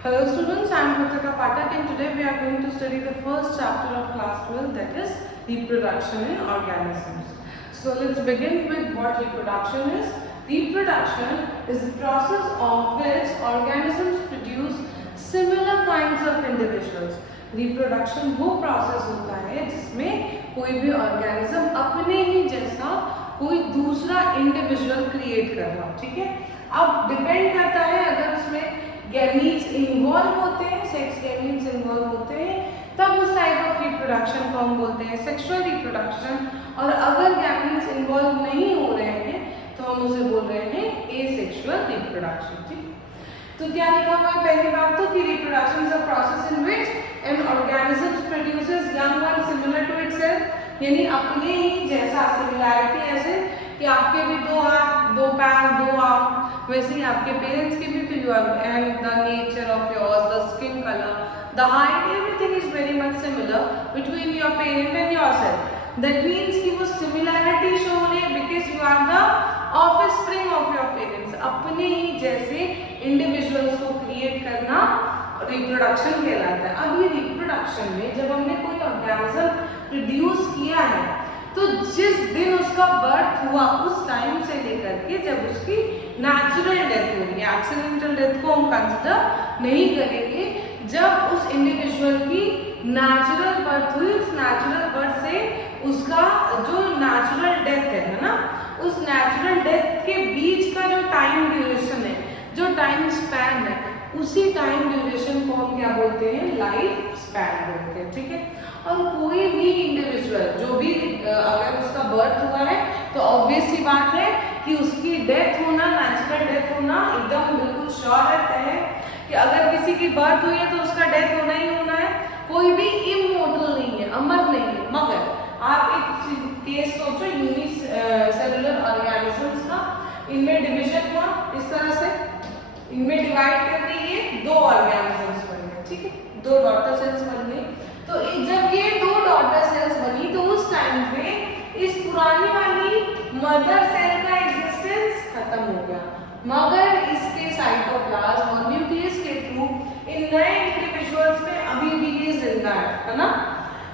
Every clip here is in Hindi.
Hello students, I am Kritika Pathak and today we are going to study the first chapter of class 12, that is reproduction in organisms. So let's begin with what reproduction is. Reproduction is the process of which organisms produce similar kinds of individuals. Reproduction वो process होता है जिसमें कोई भी organism अपने ही जैसा कोई दूसरा इंडिविजुअल क्रिएट कर रहा हो, ठीक है। अब डिपेंड करता है अगर उसमें गैमीट्स इन्वॉल्व होते हैं, सेक्स गैमीट्स इन्वॉल्व होते हैं, तब उस टाइप ऑफ रिप्रोडक्शन को हम बोलते हैं सेक्सुअल रिप्रोडक्शन। और अगर गैमीट्स इन्वॉल्व नहीं हो रहे हैं तो हम उसे बोल रहे हैं एसेक्सुअल रिप्रोडक्शन, ठीक है। तो क्या लिखा हुआ है पहली बात तो कि reproduction is a process in which an organism produces young one similar to itself, यानी अपने ही जैसा, सिमिलैरिटी ऐसे कि आपके भी दो हाथ, दो पैर, दो आंख, वैसे ही आपके पेरेंट्स के भी, तो you and the nature of yours, the skin colour, the height, everything is very much similar between your parent and yourself. That means कि वो सिमिलैरिटी शो हो रही है because you are the offspring of your parents. अपने ही जैसे इंडिविजुअल्स को क्रिएट करना रिप्रोडक्शन कहलाता है। अब ये रिप्रोडक्शन में जब हमने कोई ऑर्गेनिज्म प्रोड्यूस किया है तो जिस दिन उसका बर्थ हुआ उस टाइम से लेकर के जब उसकी नेचुरल डेथ होगी, एक्सीडेंटल डेथ को हम कंसिडर नहीं करेंगे, जब उस इंडिविजुअल की नेचुरल बर्थ हुई, उस नेचुरल बर्थ से उसका जो नेचुरल डेथ है ना, उस नेचुरल डेथ के बीच का जो टाइम ड्यूरेशन है, जो टाइम स्पैन है, उसी टाइम ड्यूरेशन को हम क्या बोलते हैं, लाइफ स्पैन बोलते हैं, ठीक है। और कोई भी इंडिविजुअल जो भी अगर उसका बर्थ हुआ है तो ऑब्वियस सी बात है कि उसकी डेथ होना, नेचुरल डेथ होना एकदम बिल्कुल श्योर रहता है कि अगर किसी की बर्थ हुई है तो उसका डेथ होना ही होना है। कोई भी इमोर्टल नहीं है, अमर नहीं है। मगर आप एक केस सोचो यूनिसेलुलर ऑर्गेनिजम्स का, इनमें डिवीजन हुआ इस तरह से, इनमें डिवाइड करके ये दो ऑर्गेनिजम्स बन गए, ठीक है, दो डॉटर सेल्स बन गई। तो जब ये दो डॉटर सेल्स बनी तो उस टाइम पे इस पुरानी वाली मदर सेल का एग्जिस्टेंस खत्म हो गया, मगर इसके साइटोप्लाज्म और न्यूक्लियस के थ्रू इन नए इंडिविजुअल्स में अभी भी ये जिंदा है ना।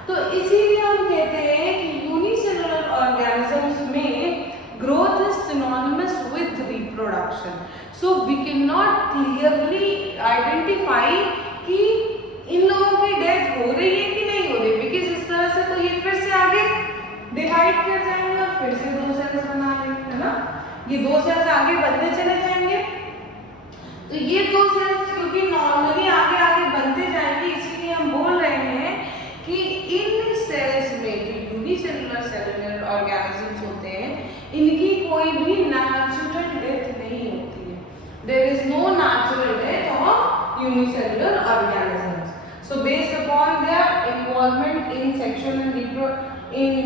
तो इसीलिए हम कहते हैं कि यूनिसेलुलर ऑर्गेनिजम्स में growth is synonymous with reproduction. So we can not clearly identify कि इन लोगों की डेथ हो रही है कि नहीं हो रही, बिकॉज इस तरह से तो ये फिर से आगे डिवाइड कर जाएंगे और फिर से दो सेल्स बना लेंगे, है ना। ये दो सेल्स आगे बनते चले जाएंगे, तो ये दो सेल्स क्योंकि नॉर्मली आगे आगे बनते जाएंगे, इसलिए हम बोल रहे हैं कि इन सेल्स में जो यूनिसेलुलर सेलुलर ऑर्गेनिजम्स होते हैं, इनकी कोई भी नेचुरल डेथ नहीं होती है। There is no natural death of unicellular organisms. So based upon their involvement in sexual and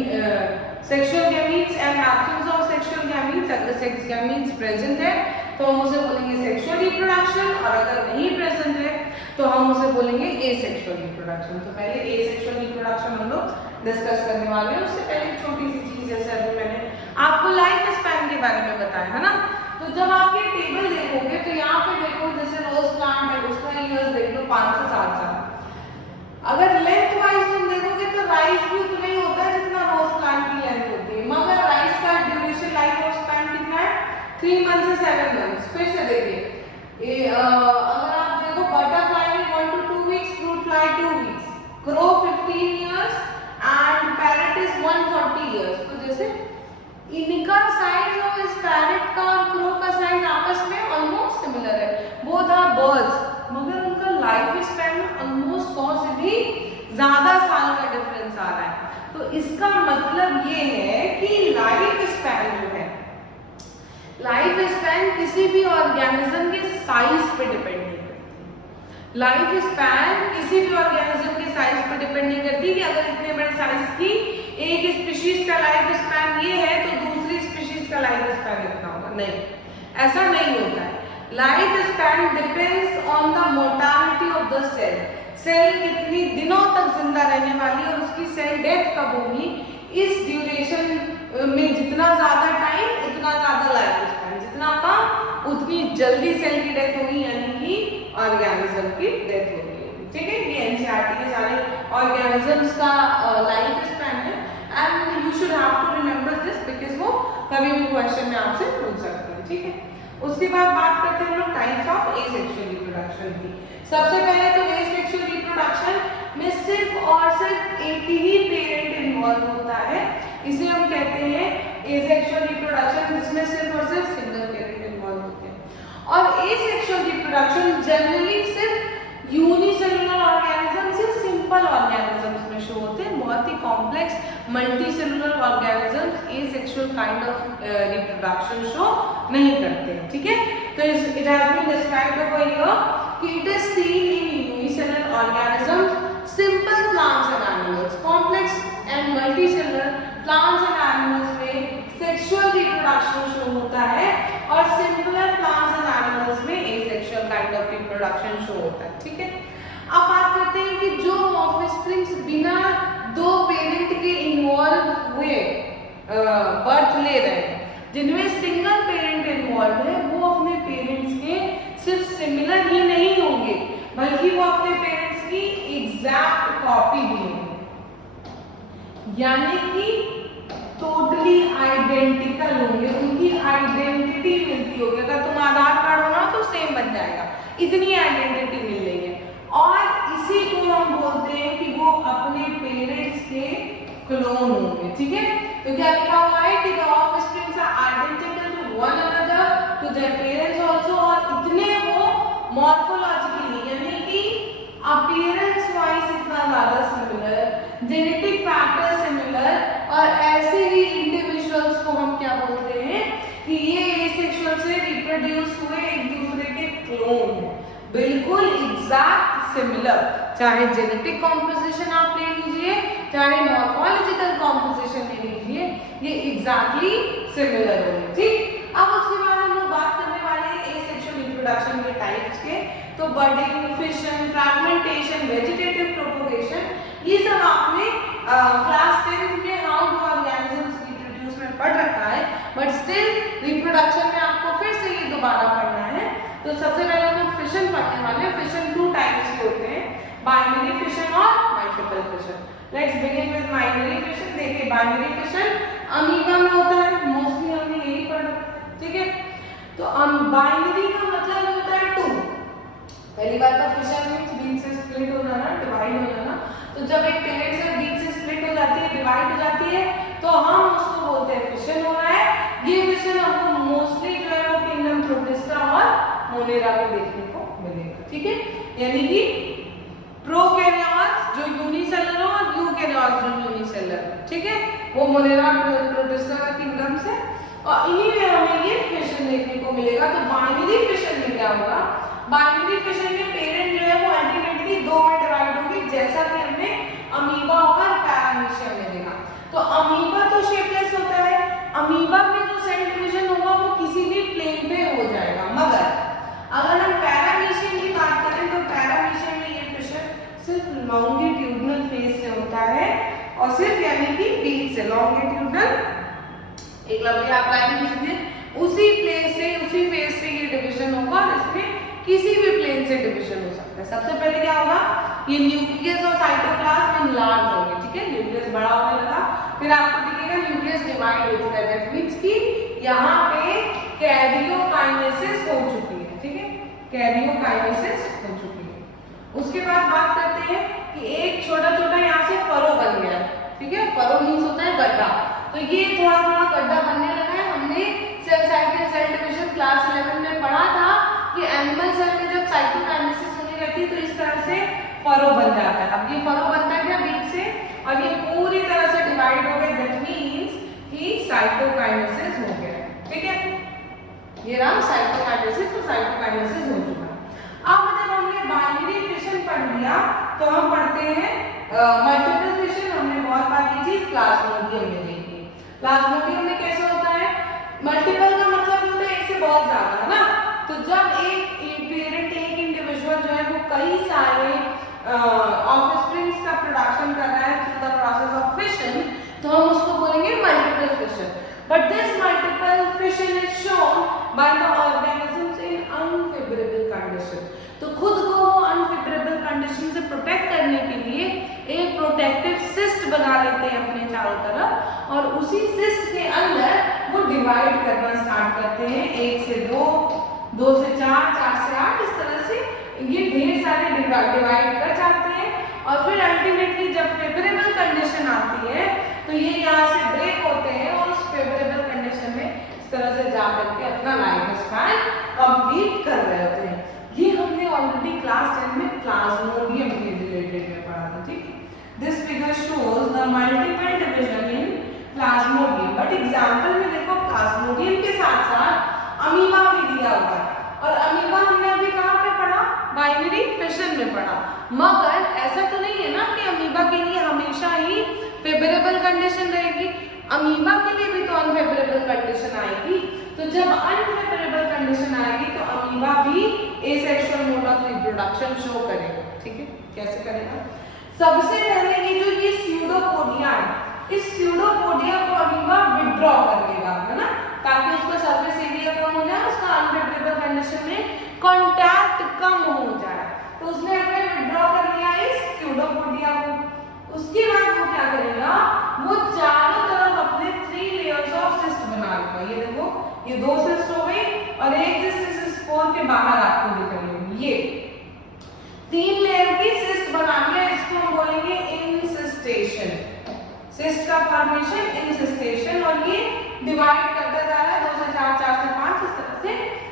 sexual gametes and absence of sexual gametes, अगर सेक्स गैमीट्स प्रेजेंट है तो हम उसे बोलेंगे सेक्सुअल रिप्रोडक्शन, और अगर नहीं प्रेजेंट है तो हम उसे बोलेंगे एसेक्सुअल रिप्रोडक्शन। तो पहले एसेक्सुअल रिप्रोडक्शन हम लोग डिस्कस करने वाले हैं। उससे पहले एक छोटी सी चीज, जैसे अभी मैंने आपको लाइफ स्पैन के बारे में बताया है ना, तो जब आप ये टेबल देखोगे तो यहाँ पे देखो जैसे रोज प्लांट है, उसका ईयर्स देख लो 5 से 7 साल। अगर लेंथ वाइज तुम देखोगे तो राइस भी उतना ही होता है जितना रोज प्लांट की लेंथ होती है, मगर राइस का ड्यूरेशन लाइफ ऑफ स्पैन कितना है, 3 मंथ से 7 मंथ। फिर से देखिए, अगर आप देखो बटरफ्लाई में 1 to 2 weeks, fruit fly 2 weeks, crow 15 years and parrot is 140 years. तो जैसे इनका साइज और इस पैरेट का और क्रो का साइज आपस में ऑलमोस्ट सिमिलर है, बोथ आर बर्ड्स, मगर उनका लाइफ स्पैन में ऑलमोस्ट 100 से भी ज्यादा साल का डिफरेंस आ रहा है। तो इसका मतलब ये है कि लाइफ स्पैन जो है, लाइफ स्पैन किसी भी ऑर्गेनिज्म के साइज पे डिपेंड नहीं करती। लाइफ स्पैन किसी भी ऑर्गेनिज्म के साइज पे डिपेंड नहीं करती कि अगर इतने बड़े साइज की एक स्पीशीज का लाइफ स्पैन ये है तो दूसरी स्पीशीज का लाइफ स्पैन इतना होगा, नहीं, ऐसा नहीं होता है। Life span depends on the mortality of the cell. Cell कितनी दिनों तक जिंदा रहने वाली और उसकी सेल डेथ कब होगी, इस ड्यूरेशन में जितना ज्यादा टाइम उतना ज्यादा लाइफ स्पैन, जितना कम उतनी जल्दी सेल की डेथ होगी, यानी कि ऑर्गेनिज्म ऑर्गेनिज्म की डेथ हो गई होगी। ठीक है, ये एनसीईआरटी के सारे ऑर्गेनिजम्स का लाइफ स्पैन है and you should have to remember this because वो कभी भी क्वेश्चन में आपसे पूछ सकते हैं। ठीक है, उसके बाद बात करते हैं हम लोग टाइप्स ऑफ एसेक्सुअल रिप्रोडक्शन की। सबसे पहले तो एसेक्सुअल रिप्रोडक्शन में सिर्फ और सिर्फ एक ही पेरेंट इन्वॉल्व होता है, इसे हम कहते हैं एसेक्सुअल रिप्रोडक्शन, जिसमें सिर्फ और सिर्फ सिंगल पेरेंट इन्वॉल्व होते हैं। और एसेक्सुअल रिप्रोडक्शन जनरली सिर्फ यूनिसेलुलर ऑर्गेनिजम्स या सिंपल ऑर्गेनिजम्स में शो होते हैं। बहुत ही complex multicellular organisms asexual kind of reproduction show नहीं करते हैं। ठीक है, तो it has been described over here कि it is seen in unicellular organisms, simple plants and animals. Complex and multicellular plants and animals में सेक्सुअल रिप्रोडक्शन शो होता है और सिंपलर प्लांट्स एंड एनिमल्स में asexual kind of reproduction show होता है। ठीक है, अब बात करते हैं कि जो ऑफस्प्रिंग्स बिना दो पेरेंट के इन्वॉल्व हुए बर्थ ले रहे हैं, जिनमें सिंगल पेरेंट इन्वॉल्व है, वो अपने पेरेंट्स के सिर्फ सिमिलर ही नहीं होंगे बल्कि वो अपने पेरेंट्स की एग्जैक्ट कॉपी भी होंगे, यानी कि टोटली आइडेंटिकल होंगे, उनकी आइडेंटिटी मिलती होगी। अगर तुम आधार कार्ड बनाओ तो सेम बन जाएगा, इतनी आइडेंटिटी मिल रही है। और इसी को हम बोलते हैं कि वो अपने पेरेंट्स के क्लोन होंगे। ठीक है, तो क्या लिखा हुआ है कि the offsprings are identical to one another to their parents also, और इतने वो मॉर्फोलॉजिकली यानी कि अपीयरेंस वाइज इतना ज्यादा सिमिलर, जेनेटिक फैक्टर सिमिलर, और ऐसे ही इंडिविजुअल्स को हम क्या बोलते हैं कि ये एसेक्सुअल से रिप्रोड्यूस हुए एक दूसरे के क्लोन हैं, बिल्कुल एग्जैक्ट सिमिलर। चाहे जेनेटिक कॉम्पोजिशन आप ले लीजिए, चाहे मॉर्फोलॉजिकल कॉम्पोजिशन ले लीजिए, ये एग्जैक्टली सिमिलर होंगे। ठीक, अब उसके बाद हम लोग बात करने वाले हैं एसेक्सुअल रिप्रोडक्शन के टाइप्स के। तो बर्डिंग, फिशन, फ्रैगमेंटेशन, वेजिटेटिव प्रोपगेशन, ये सब आपने क्लास 10th में हाउ डू ऑर्गेनिजम्स रिप्रोड्यूस में पढ़ रखा है, बट स्टिल रिप्रोडक्शन में आपको फिर से ये दोबारा पढ़ना है। तो सबसे पहले हम लोग फिशन पढ़ने वाले हैं। फिशन 2 टाइप्स के होते हैं, बाइनरी फिशन और multiple fission. Let's begin with binary fission. देखिए, बाइनरी फिशन अमीबा में होता है, मोस्टली हमने यही पढ़ा। ठीक है, तो बाइनरी का मतलब होता है 2। पहली बात तो फिशन मींस बीच से स्प्लिट हो जाना, डिवाइड हो जाना। तो जब एक पेरेंट से बीच से स्प्लिट हो जाती है, डिवाइड हो जाती है, तो हम उसको बोलते हैं फिशन हो रहा है। ये फिशन हमको मोस्टली जो है वो किंगडम प्रोटिस्टा और मोनेरा में देखने को मिलेगा। ठीक है, यानी कि प्रोकैरियोट्स जो यूनिसेलुलर और यूकैरियोट्स जो यूनिसेलुलर, ठीक है, वो मोनेरा प्रोटिस्टा का किंगडम से, और इन्हीं में हमें ये फिशन देखने को मिलेगा। तो बाइनरी फिशन में क्या होगा, बाइनरी फिशन में पेरेंट जो है वो अल्टीमेटली 2 में डिवाइड होगी, जैसा कि हमने अमीबा और पैरामीशिया में देखा। तो अमीबा तो शेपलेस होता है, अमीबा में जो सेल डिवीजन होगा वो किसी भी प्लेन पे हो जाएगा, मगर अगर हम पैरामीशियम की बात करें तो पैरामीशियम में ये फिशन सिर्फ लॉन्गिट्यूडनल फेज से होता है, और सिर्फ यानी कि बीच से लॉन्गिट्यूडनल एक लंबी आप लाइन खींचिए, उसी प्लेन से उसी फेज से ये डिवीजन होगा, और इसमें किसी भी प्लेन से डिवीजन हो सकता है। सबसे पहले क्या होगा, ये न्यूक्लियस और साइटोप्लाज्म इनलार्ज होंगे। ठीक है, न्यूक्लियस बड़ा होने लगा, फिर आपको दिखेगा न्यूक्लियस डिवाइड हो चुका है, दैट मींस कि यहाँ पे कैरियोकाइनेसिस हो चुकी है। ठीक है, कैरियोकाइनेसिस हो चुकी है। उसके बाद बात करते हैं कि एक छोटा छोटा यहाँ से फरो बन गया। ठीक है, फरो मींस होता है गड्ढा, तो ये थोड़ा थोड़ा गड्ढा बनने लगा है। हमने cell cycle cell division class 11 में पढ़ा था कि एनिमल सेल में जब साइटोकाइनेसिस होने लगती है तो इस तरह से फरो बन जाता है। अब ये फरो बनता है क्या बीच से, और ये पूरी तरह से डिवाइड हो गया, दैट मींस कि साइटोकाइनेसिस हो गया। ठीक है, ये रहा साइटोकाइनेसिस, तो साइटोकाइनेसिस हो चुका है। अब जब हमने बाइनरी फिशन पढ़ लिया तो हम पढ़ते हैं मल्टीपल फिशन। हमने बहुत बार ये चीज प्लाज्मोडियम में देखी है। प्लाज्मोडियम में कैसे होता है, मल्टीपल का मतलब होता है एक से बहुत ज्यादा, है ना। तो जब एक पेरेंट एक इंडिविजुअल जो है वो कई सारे ऑफस्प्रिंग्स का प्रोडक्शन कर रहा है through the process of fission, तो हम उसको बोलेंगे multiple fission. But this multiple fission is shown by the organisms in unfavourable condition. तो खुद को वो कंडीशन से प्रोटेक्ट करने के लिए एक प्रोटेक्टिव सिस्ट बना लेते हैं अपने चारों तरफ, और उसी सिस्ट के अंदर वो डिवाइड करना स्टार्ट करते हैं, 1 से 2, 2 से 4, 4 से 8, इस तरह से ये ढेर सारे डिवाइड कर जाते हैं। और फिर अल्टीमेटली जब फेवरेबल कंडीशन आती है तो ये यहाँ से ब्रेक होते हैं और उस फेवरेबल कंडीशन में इस तरह से जा करके अपना लाइफ स्पैन कंप्लीट कर रहे होते हैं। ये हमने ऑलरेडी क्लास 10 में प्लाज्मोडियम के रिलेटेड में पढ़ा था, ठीक है। This figure shows the multiple division in Plasmodium, but example में देखो प्लाज्मोडियम के साथ साथ अमीबा भी दिया हुआ है, और अमीबा हमने अभी कहाँ पे पढ़ा, बाइनरी फिशन में पढ़ा। मगर ऐसा तो नहीं है ना कि अमीबा के लिए हमेशा ही फेवरेबल कंडीशन रहेगी, अमीबा के लिए भी तो अनफेवरेबल कंडीशन आएगी। तो जब अनफेवरेबल कंडीशन आएगी तो अमीबा भी asexual mode of reproduction show करेगा, ठीक है। कैसे करेगा? सबसे पहले ये स्यूडोपोडिया है, इस स्यूडोपोडिया को अमीबा विथड्रॉ कर लेगा, है ना, ताकि उसका सरफेस एरिया कम हो जाए, उसका अनफेवरेबल कंडीशन में कांटेक्ट कम हो जाए। तो उसने अपने विथड्रॉ कर लिया इस स्यूडोपोडिया को। उसके बाद वो क्या करेगा, वो चारों तरफ अपने 3 लेयर्स ऑफ सिस्ट बना लेगा। ये देखो, ये 2 सिस्ट हो गई और एक सिस्ट इस स्पोर के बाहर आपको दिख रही होगी। ये 3 लेयर की सिस्ट बना लिया, इसको हम बोलेंगे इंसिस्टेशन, सिस्ट का फॉर्मेशन इंसिस्टेशन। और ये डिवाइड करता जा रहा है 2 से 4, 4 से 5, इस तरह से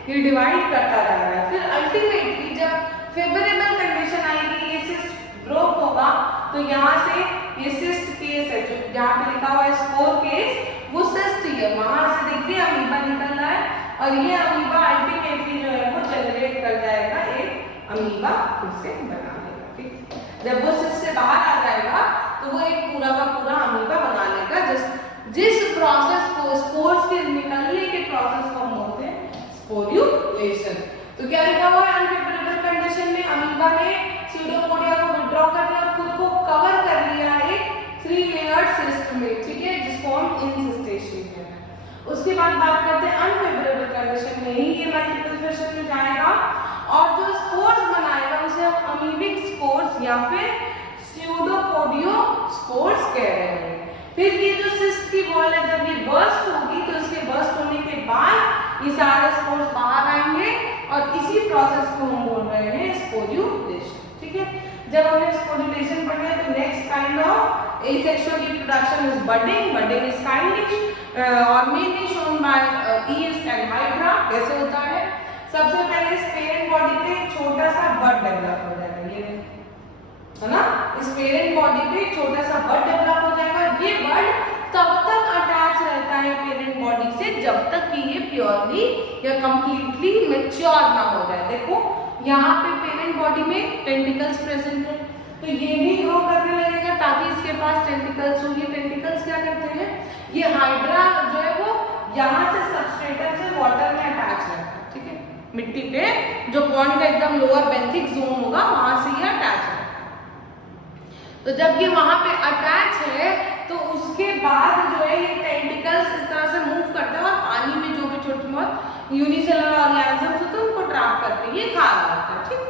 ये डिवाइड करता जा रहा है। फिर अल्टीमेटली जब फेवरेबल कंडीशन आएगी, ये सिस्ट ब्रोक होगा, तो यहाँ से ये सिस्ट केस है, जो यहाँ पे लिखा हुआ है स्पोर केस, वो सिस्ट ही है, वहां से देखिए अमीबा निकल रहा है, और ये अमीबा अल्टीमेटली जो है वो जनरेट कर जाएगा एक अमीबा खुद से बना लेगा, ठीक। जब वो सिस्ट से बाहर आ जाएगा तो वो एक पूरा का पूरा अमीबा बना लेगा, जिस प्रोसेस को स्पोर्स के निकलने के प्रोसेस को हम बोलते हैं स्पोर्युलेशन। तो क्या लिखा हुआ है, अनफेवरेबल कंडीशन में अमीबा ने स्यूडोपोडिया को विथड्रॉ कर लिया और खुद को कवर कर लिया एक 3 लेयर्ड सिस्ट में, ठीक है, जिसको हम इंसिस्टेशन कहते हैं। उसके बाद बात करते हैं अनफेवरेबल कंडीशन में ही ये मल्टीपल फिशन में जाएगा और जो स्पोर्स बनाएगा उसे हम अमीबिक स्पोर्स या फिर स्यूडोपोडियो स्पोर्स कह रहे हैं। फिर ये जो सिस्ट की वॉल है, जब ये बर्स्ट होगी तो इसके बर्स्ट होने के बाद ये सारे स्पोर्स बाहर आएंगे और इसी प्रोसेस को हम बोल रहे हैं स्पोर्युलेशन, ठीक है। जब हमने स्पोर्युलेशन पढ़ लिया तो next kind of asexual reproduction is budding. Budding is kindly और mainly shown by yeast and hydra. कैसे होता है, सबसे पहले इस पेरेंट बॉडी पे छोटा सा बड डेवलप हो जाएगा, ये है ना, इस पेरेंट बॉडी पे छोटा सा बड डेवलप हो जाएगा। ये बड तब तक अटैच रहता है पेरेंट बॉडी से जब तक कि ये प्योरली या कंप्लीटली मैच्योर ना हो जाए। देखो यहाँ पे पेरेंट बॉडी में टेंटिकल्स प्रेजेंट है, तो ये भी ग्रो करने लगेगा ताकि इसके पास टेंटिकल्स हो। ये टेंटिकल्स क्या करते हैं, ये हाइड्रा जो है वो यहाँ से सबस्ट्रेटम से वाटर में अटैच रहता है, ठीक है, मिट्टी पे जो पॉन्ड का एकदम लोअर बेंथिक जोन होगा वहां से ये अटैच है। तो जब ये वहां पे अटैच है तो उसके बाद जो है ये टेंटिकल्स इस तरह से मूव करते हैं और पानी में जो भी छोटे बहुत यूनिसेलुलर ऑर्गेनिजम्स होते हैं उनको ट्रैप करके ये खा रहा होता है, ठीक।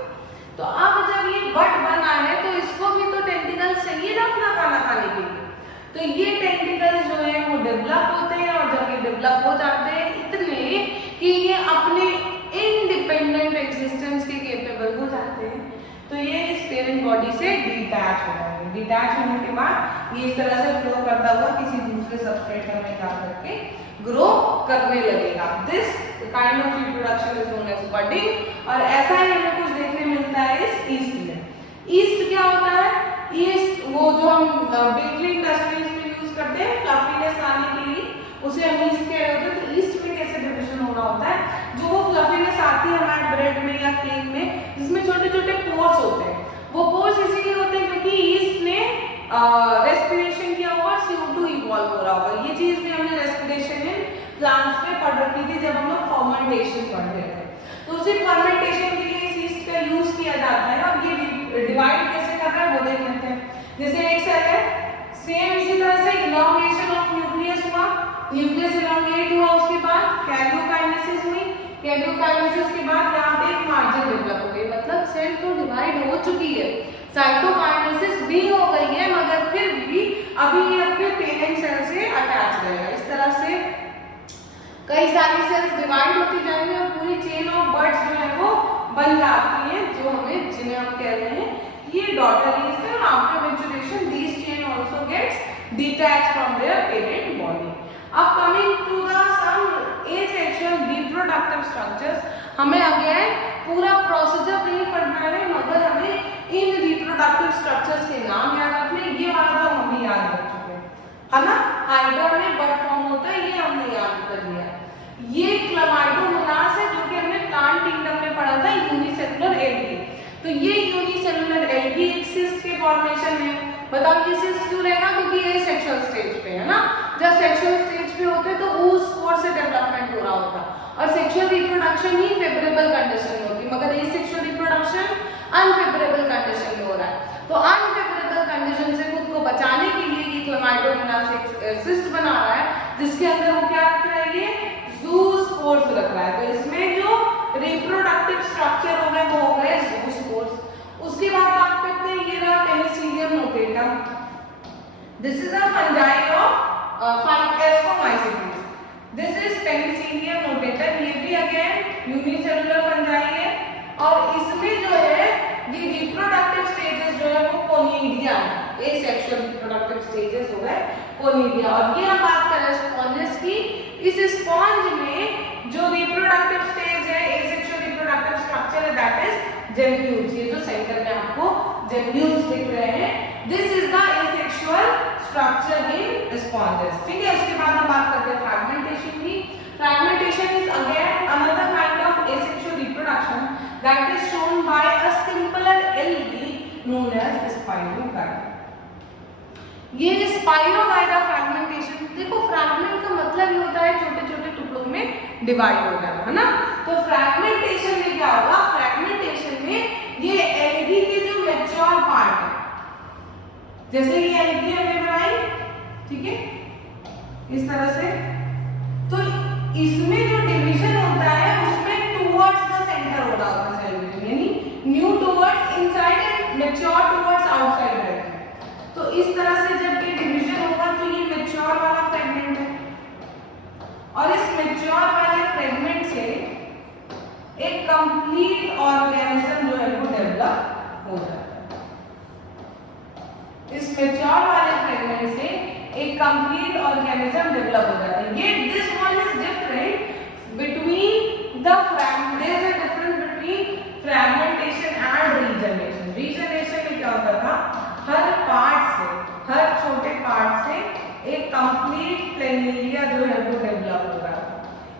तो अब जब ये बड बना है तो इसको भी तो टेंटिकल्स चाहिए ना अपना खाना खाने के लिए, तो ये टेंटिकल्स जो है वो डेवलप होते हैं और जब ये डेवलप हो जाते हैं इतने कि ये अपने इंडिपेंडेंट एग्जिस्टेंस के केपेबल हो जाते हैं, तो ये इस पेरेंट बॉडी से डिटैच हो जाएंगे। डिटैच होने के बाद ये इस तरह से फ्लो करता हुआ किसी दूसरे सबस्ट्रेटम में जा करके ग्रो करने लगेगा। This kind of reproduction is known as budding. और ऐसा ही हमें कुछ देखने मिलता है इस ईस्ट में। ईस्ट क्या होता है, ईस्ट वो जो हम बेकरी इंडस्ट्रीज में यूज करते हैं फ्लफीनेस लाने के लिए, उसे हम ईस्ट कह रहे होते हैं। तो ईस्ट में कैसे डिविजन हो रहा होता है, जो वो फ्लफीनेस आती है हमारे ब्रेड में या केक में जिसमें छोटे छोटे पोर्स होते हैं, वो पोर्स इसीलिए होते हैं क्योंकि ईस्ट ने रेस्पिरेशन किया होगा, CO2 इवॉल्व हो रहा होगा। ये चीज भी हमने रेस्पिरेशन इन प्लांट्स में पढ़ रखी थी जब हम लोग फर्मेंटेशन पढ़ रहे थे। तो उसी फर्मेंटेशन के लिए इस ईस्ट का यूज किया जाता है और ये डिवाइड कैसे कर रहा है वो देख लेते हैं। जैसे एक सेल है, सेम इसी तरह से इलॉन्गेशन ऑफ न्यूक्लियस हुआ, न्यूक्लियस इलॉन्गेट हुआ, उसके बाद कैरियोकाइनेसिस हुई, कैरियोकाइनेसिस के बाद यहाँ पे एक मार्जिन डेवलप हो गई, मतलब सेल तो डिवाइड डिवाइड हो चुकी है, साइटोकाइनेसिस भी हो गई है, मगर फिर भी अभी ये अपने पेरेंट सेल से अटैच रहेगा। इस तरह से कई सारी सेल्स डिवाइड होती जाएंगी और पूरी चेन ऑफ बर्ड्स जो है वो बन जाती है, जो हमें जिन्हें हम कह रहे हैं ये डॉटर लीव्स है। After maturation this chain also gets detached from their parent body. अब coming to the some asexual reproductive structures, हमें अगेन पूरा प्रोसीजर नहीं पढ़ना है, मगर हमें इन रिप्रोडक्टिव स्ट्रक्चर्स के नाम याद रखने। ये वाला तो हम भी याद रख चुके हैं, है ना, हाइड्रा में बर्ड फॉर्म होता है, ये हमने याद कर लिया। ये क्लामाइडोमोनास है जो कि हमने प्लांट किंगडम में पढ़ा था, यूनिसेलुलर एल्गी। तो ये यूनिसेलुलर एल्गी एक सिस्ट के फॉर्मेशन में, बताओ ये सिस्ट क्यों रहेगा, क्योंकि ये सेक्सुअल स्टेज पे है ना। जब सेक्सुअल स्टेज पे होते हैं तो ऊस स्पोर से डेवलपमेंट हो रहा होता है और सेक्सुअल रिप्रोडक्शन ही फेवरेबल कंडीशन में होती है, मगर ये सेक्सुअल रिप्रोडक्शन अनफेवरेबल कंडीशन में हो रहा है। तो अनफेवरेबल कंडीशन से खुद को बचाने के लिए ये क्लामाइडोमोनास एक सिस्ट बना रहा है, जिसके अंदर वो क्या रख रहा है, ये ज़ूस्पोर्स रख रहा है। तो इसमें जो रिप्रोडक्टिव स्ट्रक्चर हो गए वो हो गए ज़ूस्पोर्स। उसके बाद बात करते हैं, ये रहा Penicillium notatum. This is a fungi of Ascomycetes. This is Penicillium notatum. ये भी अगेन यूनिसेलुलर फंजाई है और इसमें जो है ये रिप्रोडक्टिव स्टेजेस जो है वो कोनिडिया है। एसेक्सुअल रिप्रोडक्टिव स्टेजेस हो गए कोनिडिया। और ये हम बात कर रहे हैं स्पॉन्जेस की। इस स्पॉन्ज में जो रिप्रोडक्टिव स्टेज है, एसेक्सुअल रिप्रोडक्टिव स्ट्रक्चर है, दैट इज जेम्ब्यूल्स। ये जो सेंटर में आपको जेम्ब्यूल्स दिख रहे हैं, this is the asexual structure in sponges. ठीक है, उसके बाद हम बात करते हैं फ्रैगमेंटेशन की। Fragmentation is again another kind of asexual reproduction that is shown by a simpler algae known as spirogyra. ये स्पाइरोगाइरा फ्रैगमेंटेशन, देखो फ्रैगमेंट का मतलब ये होता है छोटे छोटे टुकड़ों में डिवाइड हो जाना, है ना। तो फ्रैगमेंटेशन में क्या होगा, फ्रैगमेंटेशन में ये एल्गी के जो मैच्योर पार्ट है, जैसे ये एल्गी हमने बनाई, ठीक है, इस तरह से, तो इसमें जो डिवीजन होता है उसमें टुवर्ड्स द सेंटर हो रहा होता है सेल डिवीजन, यानी new towards inside and mature towards outside रहता है। तो इस तरह से जब ये डिवीजन होगा तो ये मैच्योर वाला फ्रेगमेंट है और इस मैच्योर वाले फ्रेगमेंट से एक कंप्लीट ऑर्गेनिज्म जो है वो डेवलप हो जाता है। इस मैच्योर वाले फ्रेगमेंट से एक कंप्लीट ऑर्गेनिज्म डेवलप हो जाता है। ये this one is different between the fragmentation and regeneration. Regeneration में क्या होता था, हर पार्ट से, हर छोटे पार्ट से एक कंप्लीट प्लेनेरिया जो है वो डेवलप हो रहा है।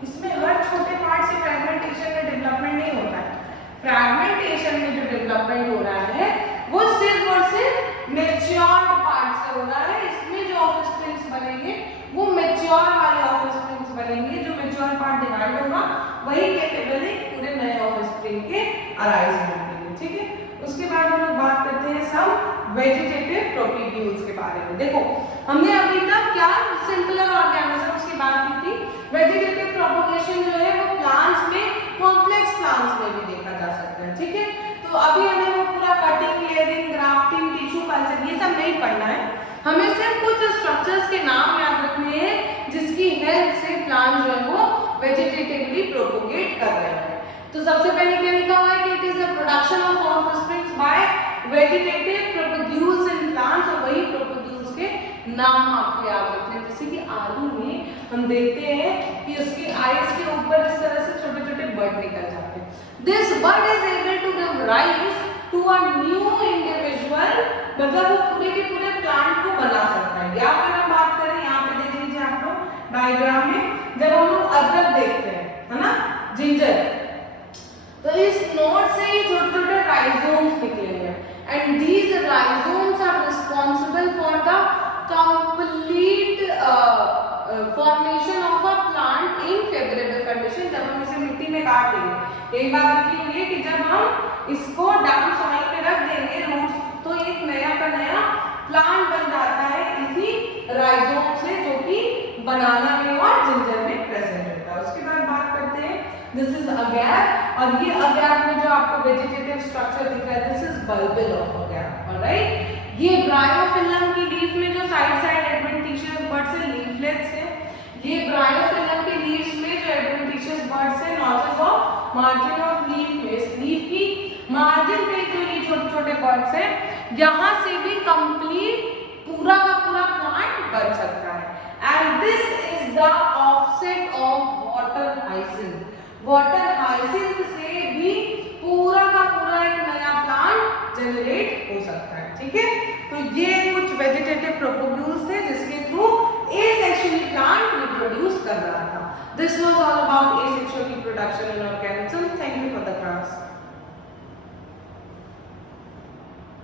इसमें हर छोटे पार्ट से फ्रैगमेंटेशन में डेवलपमेंट नहीं होता है। फ्रैगमेंटेशन में जो डेवलपमेंट हो रहा है वो सिर्फ और सिर्फ मैच्योर्ड पार्ट से हो रहा है। इसमें जो ऑफस्प्रिंग्स बनेंगे वो मैच्योर वाले ऑफस्प्रिंग्स बनेंगे। जो मैच्योर पार्ट डिवाइड होगा वही कैपेबल है पूरे नए ऑफस्प्रिंग के अराइज होने के लिए, ठीक है। उसके बाद हम लोग बात करते हैं सब वेजिटेटिव प्रोपीड्यूल्स के बारे में। देखो हमने अभी तक क्या सिंपलर ऑर्गेनिजम्स की बात की थी। वेजिटेटिव प्रोपगेशन जो है वो प्लांट्स में, कॉम्प्लेक्स प्लांट्स में भी देखा जा सकता है, ठीक है। तो अभी हमें वो पूरा cutting, layering, grafting, tissue culture ये सब नहीं पढ़ना है। हमें सिर्फ कुछ स्ट्रक्चर्स के नाम याद रखने हैं जिसकी हेल्प से प्लांट जो है वो वेजिटेटिवली प्रोपगेट कर रहे हैं। तो सबसे पहले क्या लिखा हुआ है कि it is the production of offsprings by vegetative propagules in plants. और वही प्रोपग्यूल्स के नाम आपको याद रखने हैं। जैसे कि आलू में हम देखते हैं कि उसके आइज के ऊपर इस तरह से छोटे छोटे बर्ड निकल जाते हैं। This bird is able to give rise to a new individual, मतलब वो पूरे के पूरे प्लांट को बना सकता है। या फिर हम बात करें, यहाँ पे देख लीजिए आप लोग डायग्राम में, जब हम लोग अदरक देखते हैं, है ना, जिंजर, तो इस नोड से ये छोटे छोटे राइजोम्स निकले हुए हैं and these rhizomes are responsible for the complete formation of a plant in favourable condition. जब हम इसे मिट्टी में काट देंगे, एक बात देखी हुई है कि जब हम इसको डाउन सॉइल पे रख देंगे रूट्स, तो एक नया का नया प्लांट बन जाता है इसी राइजोम से, जो कि बनाना में और जिंजर में प्रेजेंट होता है। उसके बाद बात करते हैं दिस इज अगैप, और ये अगैप में जो आपको वेजिटेटिव स्ट्रक्चर दिख रहा है, this is bulbil of agave, alright. ये ब्रायोफिलम की लीफ में जो साइड साइड एडवेंटिशियस बड्स है, लीफलेट्स है। ये ब्रायोफिलम के लीव्स में जो एडवेंटिशियस बड्स है, notches of margin of leaf में, इस लीफ की मार्जिन पे जो ये छोटे छोटे बड्स है, यहाँ से भी कंप्लीट पूरा का पूरा प्लांट बन सकता है। And this is the offset of water hyacinth. Water hyacinth से भी पूरा का पूरा एक नया प्लांट जनरेट हो सकता है, ठीक है। तो ये कुछ वेजिटेटिव प्रोपोग्यूल्स थे जिसके थ्रू एसेक्सुअली प्लांट रिप्रोड्यूस कर रहा था। This was all about asexual reproduction in organism.